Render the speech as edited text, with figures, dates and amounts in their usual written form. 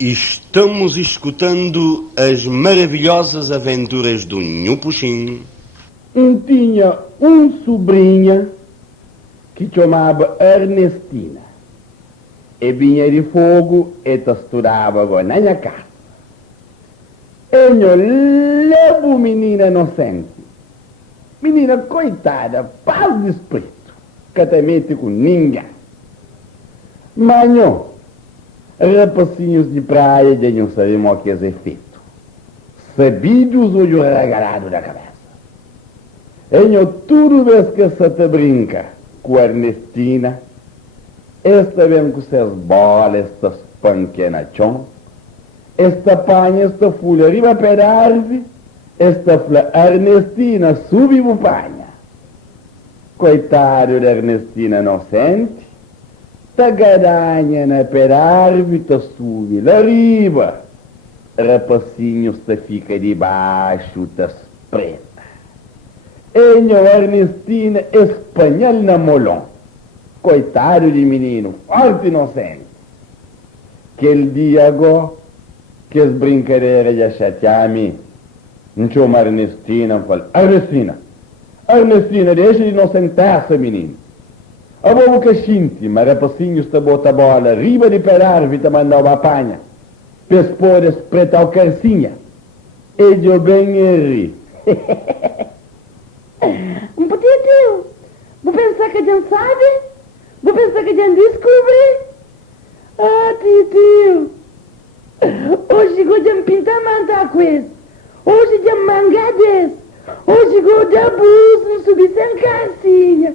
Estamos escutando as maravilhosas aventuras do Nho Puxim. Tinha sobrinha que chamava Ernestina. E vinha de fogo e tosturava agora na minha casa. Eu levo menina inocente. Menina coitada, paz de espírito, que te mete com ninguém. Manhã, rapacinhos de praia de não sabemos o que é feito. Sabidos ou regalado da cabeça. E tudo vez que se te brinca com a Ernestina, esta vem com suas bolas, estas panquenas chão, esta panha, esta folha arriba per árvore, esta folha Ernestina sube o panha. Coitado da Ernestina inocente, ta garanha na per árvore, ta sube lá arriba, rapacinhos ta fica debaixo, ta espreta. E a Ernestina espanhol na molão. Coitado de menino, forte inocente. Aquele dia agora, que as brincadeiras já chatearam-me, não tinha uma Ernestina, eu falei, Ernestina, deixa de inocentar-se, menino. A boca xinte, mas rapacinhos te bota a bola, riba de perarve te mandava a panha, pes podes pretar o calcinha. E eu bem ri. Um pouquinho, tio. Vou pensar que a gente sabe? Vou pensar que a gente descobre? Ah, tio. Hoje vou de pintar manta com isso. Hoje de mangades. Hoje vou de abuso, não subir sem calcinha.